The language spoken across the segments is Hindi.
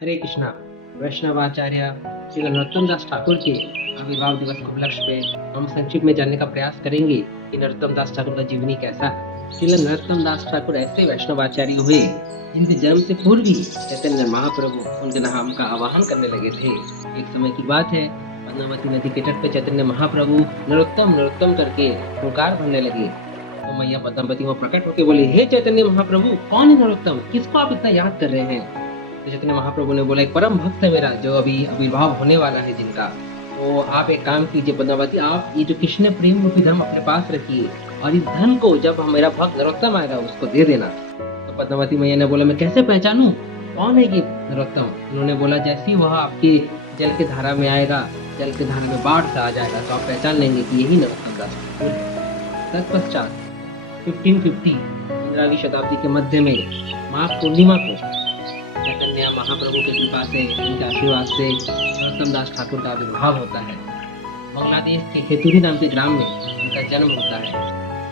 हरे कृष्णा। वैष्णवाचार्य श्री नरोत्तम दास ठाकुर के आविर्भाव दिवस के उपलक्ष्य में हम संक्षिप्त में जानने का प्रयास करेंगे कि नरोत्तम दास ठाकुर का जीवनी कैसा है। श्री नरोत्तम दास ठाकुर ऐसे वैष्णवाचार्य हुए जिनके जन्म से पूर्व ही चैतन्य महाप्रभु उनके नाम का आवाहन करने लगे थे। एक समय की बात है, पद्मावती नदी के तट पर चैतन्य महाप्रभु नरोत्तम नरोत्तम करके पुकार भरने लगे। तो मैया पद्मावती वो प्रकट होकर बोली, हे चैतन्य महाप्रभु, कौन है नरोत्तम, किसको आप इतना याद कर रहे हैं? तो चैतन्य महाप्रभु ने बोला, एक परम भक्त है मेरा जो अभी आविर्भाव होने वाला है जिनका, तो आप एक काम कीजिए पद्मावती, आप ये जो कृष्ण प्रेम रूपी धन अपने पास रखिए और इस धन को जब मेरा भक्त नरोत्तम आएगा उसको दे देना। तो पद्मावती मैया ने बोला, मैं कैसे पहचानूं कौन है ये नरोत्तम? उन्होंने बोला, जैसे ही वह आपके जल के धारा में आएगा, जल के धारा में बाढ़ सा आ जाएगा तो आप पहचान लेंगे कि यही नरोत्तम दास ठाकुर है। तत्पश्चात 1550 15वीं शताब्दी के मध्य में माघ पूर्णिमा को चैतन्य महाप्रभु की कृपा से, उनके आशीर्वाद से नरोत्तम दास ठाकुर का आविर्भाव होता है। बांग्लादेश के खेतुरी नाम के ग्राम में उनका जन्म होता है।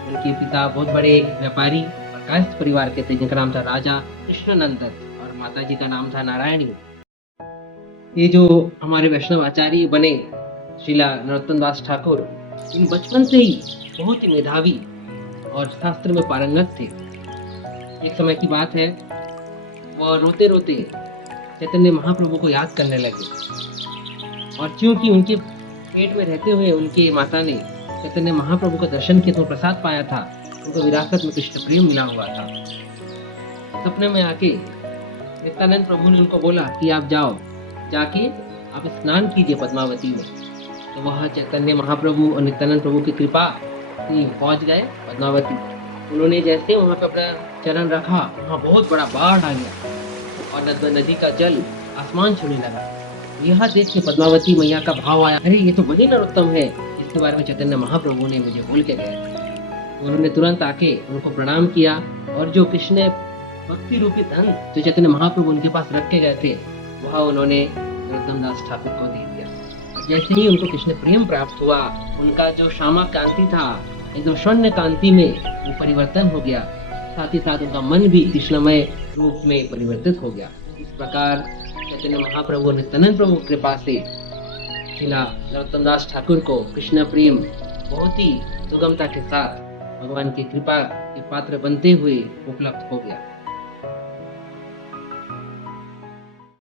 उनके पिता बहुत बड़े व्यापारी और कायस्थ परिवार के थे जिनका नाम था राजा कृष्णनंदन और माता जी का नाम था नारायणी। ये जो हमारे वैष्णव आचार्य बने श्रीला नरोत्तम दास ठाकुर, इन बचपन से ही बहुत ही मेधावी और शास्त्र में पारंगत थे। एक समय की बात है, वह रोते रोते चैतन्य महाप्रभु को याद करने लगे और क्योंकि उनके पेट में रहते हुए उनके माता ने चैतन्य महाप्रभु का दर्शन किया तो प्रसाद पाया था, उनको विरासत में कृष्ण प्रेम मिला हुआ था। सपने में आके नित्यानंद प्रभु ने उनको बोला कि आप जाओ, जाके आप स्नान कीजिए पद्मावती में। तो वह चैतन्य महाप्रभु और नित्यानंद प्रभु की कृपा से पहुंच गए पद्मावती। उन्होंने जैसे वहां पर अपना चरण रखा, वहां बहुत बड़ा बाढ़ आ गया और नदी का जल आसमान छूने लगा। यह देख के पद्मावती मैया का भाव आया, अरे ये तो वही नरोत्तम है जिसके बारे में चैतन्य महाप्रभु ने मुझे बोल के गए थे। उन्होंने तुरंत आके उनको प्रणाम किया और जो कृष्ण भक्ति रूपी धन जो चैतन्य महाप्रभु उनके पास रख के गए थे वह उन्होंने नरोत्तम दास ठाकुर को दे दिया। और जैसे ही उनको कृष्ण प्रेम प्राप्त हुआ, उनका जो श्यामा कांति था एकदम स्वर्ण कांति में वो परिवर्तन हो गया, साथ ही साथ उनका मन भी कृष्णमय रूप में परिवर्तित हो गया। इस प्रकार चैतन्य महाप्रभु और नित्यानंद प्रभु की कृपा से श्रीला नरोत्तम दास ठाकुर को कृष्ण प्रेम बहुत ही सुगमता के साथ भगवान की कृपा के पात्र बनते हुए उपलब्ध हो गया।